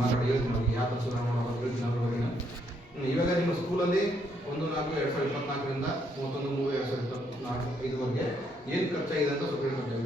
ಮಾತಾಡಿ ಹೇಳ್ತೀನಿ ನಮಗೆ ಯಾವ ಥರ ಸುಧಾರಣೆ ಮಾಡೋದು ಹೇಳ್ತೀನಿ ಅದ್ರ ಬಗ್ಗೆ. ಇವಾಗ ನಿಮ್ಮ ಸ್ಕೂಲಲ್ಲಿ 1/4/2024ರಿಂದ 31/3/2024 ಇದುವರೆಗೆ ಏನು ಖರ್ಚಾಗಿದೆ ಅಂತ ಸ್ವಲ್ಪ ಹೇಳ್ಕೊಡ್ತೇವೆ.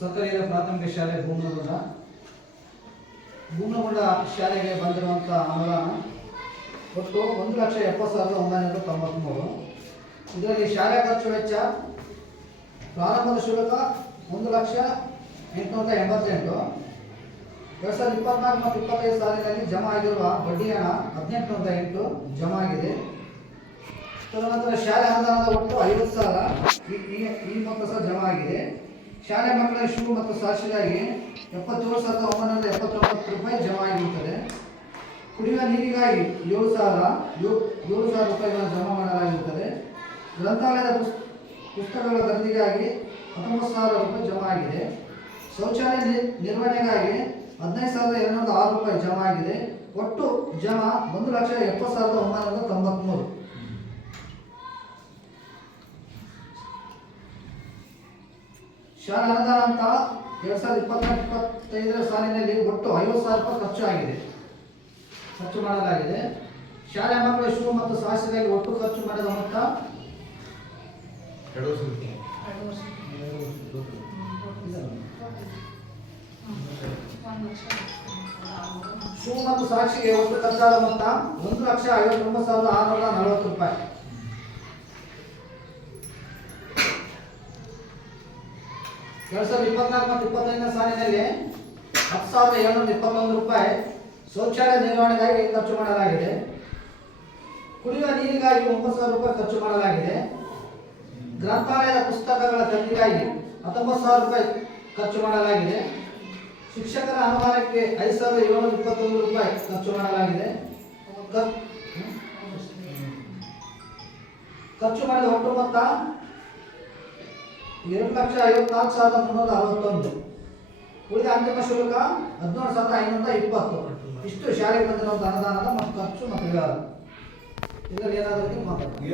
ಸರ್ಕಾರಿ ಪ್ರಾಥಮಿಕ ಶಾಲೆ ಭೂಮನಗೊಂಡ ಶಾಲೆಗೆ ಬಂದಿರುವಂಥ ಅನುದಾನ ಒಟ್ಟು 1,70,993. ಇದರಲ್ಲಿ ಶಾಲೆ ಖರ್ಚು ವೆಚ್ಚ ಪ್ರಾರಂಭದ ಶುಲ್ಕ 1,888. 2024 ಮತ್ತು 25 ಸಾಲಿನಲ್ಲಿ ಜಮಾ ಆಗಿರುವ ಬಡ್ಡಿ ಹಣ 1808 ಜಮಾ ಆಗಿದೆ. ತದನಂತರ ಶಾಲೆ ಅನುದಾನದ ಒಟ್ಟು 50,000 ಈ ಮೊತ್ತ ಸಹ ಜಮಾ ಆಗಿದೆ. ಶಾಲೆ ಮಕ್ಕಳ ಶೂ ಮತ್ತು ಸಾಕ್ಷಿಗಾಗಿ 77,979 ರೂಪಾಯಿ ಜಮಾ ಆಗಿರುತ್ತದೆ. ಕುಡಿಯುವ ನೀರಿಗಾಗಿ 7,000 ರೂಪಾಯಿಗಳನ್ನು ಜಮಾ ಮಾಡಲಾಗಿರುತ್ತದೆ. ಗ್ರಂಥಾಲಯದ ಪುಸ್ತಕಗಳ ಖರೀದಿಗಾಗಿ 19,000 ರೂಪಾಯಿ ಜಮಾ ಆಗಿದೆ. ಶೌಚಾಲಯ ನಿರ್ವಹಣೆಗಾಗಿ 15,206 ರೂಪಾಯಿ ಜಮಾ ಆಗಿದೆ. ಒಟ್ಟು ಜಮಾ 1,70,993. ಶಾಲಾ ಅನುದಾನ ಅಂತ 2024-25 ಸಾಲಿನಲ್ಲಿ ಒಟ್ಟು 50,000 ರೂಪಾಯಿ ಖರ್ಚು ಮಾಡಲಾಗಿದೆ. ಶಾಲೆ ಮಕ್ಕಳ ಶೂ ಮತ್ತು ಸಾಸಿವೆಗೆ ಒಟ್ಟು ಖರ್ಚು ಮಾಡಿದ ಮೊತ್ತ ಶೂ ಮತ್ತು ಸಾಕ್ಷಿಗೆ ಒಟ್ಟು ಖರ್ಚಾದ ಮೊತ್ತ 1,59,640 ರೂಪಾಯಿ. 2024 ಮತ್ತು 25 ಸಾಲಿನಲ್ಲಿ 10,721 ರೂಪಾಯಿ ಶೌಚಾಲಯ ನಿರ್ವಹಣೆಗಾಗಿ ಖರ್ಚು ಮಾಡಲಾಗಿದೆ. ಕುಡಿಯುವ ನೀರಿಗಾಗಿ 9,000 ರೂಪಾಯಿ ಖರ್ಚು ಮಾಡಲಾಗಿದೆ. ಗ್ರಂಥಾಲಯದ ಪುಸ್ತಕಗಳ ಖರೀದಿಗಾಗಿ 19,000 ರೂಪಾಯಿ ಖರ್ಚು ಮಾಡಲಾಗಿದೆ. ಶಿಕ್ಷಕರ ಅನುದಾನಕ್ಕೆ 5,721 ರೂಪಾಯಿ ಖರ್ಚು ಮಾಡಲಾಗಿದೆ. ಖರ್ಚು ಮಾಡಿದ ಒಟ್ಟು ಮೊತ್ತ 2,54,361. ಉಳಿದ ಅಂತಿಮ ಶುಲ್ಕ 17,520. ಇಷ್ಟು ಶಾಲೆಗೆ ಬಂದಿರುವಂಥ ಅನುದಾನದ ಮತ್ತು ಖರ್ಚು ಮತ್ತು ವ್ಯವಹಾರ. ಇದರಲ್ಲಿ ಏನಾದರೂ ಮಾತಾಡ್ತೀವಿ.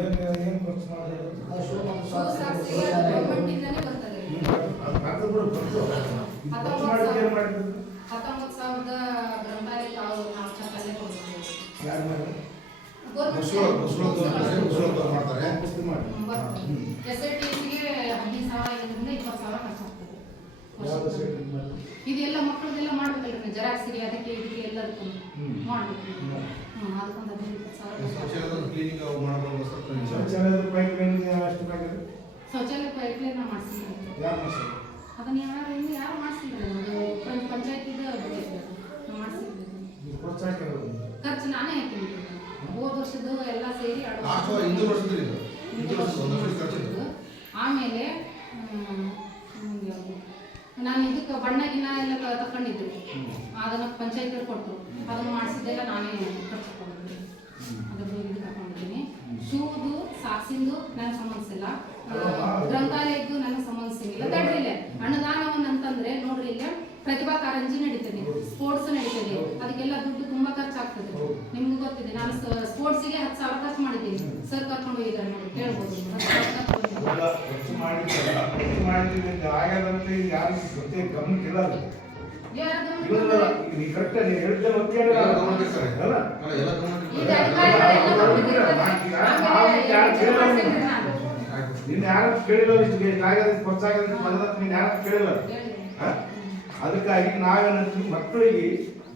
ಇದೆಲ್ಲ ಮಕ್ಕಳದೆಲ್ಲ ಮಾಡ್ಬೇಕಲ್ರಿ, ಜೆರಾಕ್ಸ್ ಅದಕ್ಕೆ ಇದಕ್ಕೆ ಎಲ್ಲದಕ್ಕೂ ಮಾಡ್ಬೇಕು. ಅದಕ್ಕೊಂದು 15,000 ಶೌಚಾಲಯ ಪೈಪ್ಲೈನ್ ಮಾಡ್ಸಿದ್ರು. ಅದನ್ನ ಯಾರು ಮಾಡ್ಸಿದ್ರು? ಪಂಚಾಯತಿದ ಮಾಡ್ಸಿದ್ರು. ಖರ್ಚು ನಾನೇ ಹಾಕಿದ್ದೆ. ಹೋದ ವರ್ಷದ ಎಲ್ಲ ಸೇರಿ ಆಮೇಲೆ ನಾನು ಇದಕ್ಕೆ ಬಣ್ಣಗಿನ ಎಲ್ಲ ತಕೊಂಡಿದ್ದೆ. ಅದನ್ನ ಪಂಚಾಯತ್ ಕೊಟ್ಟರು. ಅದನ್ನು ಮಾಡಿಸಿದ್ದೆಲ್ಲ ನಾನೇ ಖರ್ಚು ತಗೊಂಡಿದ್ದೆ. ಅದ್ರದ್ದು ಇದು ತಗೊಂಡಿದ್ದೀನಿ. ಶೂದು ಸಾಕ್ಸಿಂದು ನನಗೆ ಸಂಬಂಧಿಸಿಲ್ಲ. ಗ್ರಂಥಾಲಯದ್ದು ನನಗೆ ಸಂಬಂಧಿಸಿಲ್ಲ. ತಡ್ರಿಲ್ಲ ಅನುದಾನವನ್ನು ಅಂತಂದ್ರೆ ನೋಡ್ರಿ, ಇಲ್ಲ ಪ್ರತಿಭಾ ಕಾರಂಜಿ ನಡೀತದೆ, ಸ್ಪೋರ್ಟ್ಸ್ ನಡೀತದೆ. ಅದಕ್ಕೆಲ್ಲ ದುಡ್ಡು ತುಂಬಾ ಖರ್ಚಾಗ್ತದೆ. ನಿಮ್ಗೆ ಗೊತ್ತಿದೆ, ನಾನು ಸ್ಪೋರ್ಟ್ಸಿಗೆ 10,000 ಖರ್ಚು ಮಾಡಿದ್ದೀನಿ. ಸರ್ ಕರ್ಕೊಂಡು ಹೋಗಿದ್ದಾರೆ ನೋಡಿ, ಕೇಳ್ಬೋದು. ಅದಕ್ಕಾಗಿ ನಾವೇನಂತೀವಿ, ಮಕ್ಕಳಿಗೆ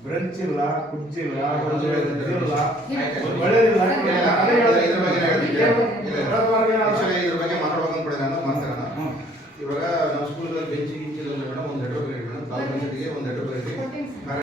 ಬ್ರಂಚ್ ಇಲ್ಲ, ಕುರ್ಚಿಲ್ಲ, ಒಳ್ಳೆದಿಲ್ಲ. ಇವಾಗ ನಾವು ಸ್ಕೂಲ್ಗಳಲ್ಲಿ ಬೆಂಚಿ ಗಿಂಚಿಲ್ಲ ಮೇಡಮ್, ಒಂದು ಲೆಟರ್ ಮೇಡಮ್, ತಾಲೂಕು ಪಂಚಾಯತಿಗೆ ಒಂದು ಲೆಟರ್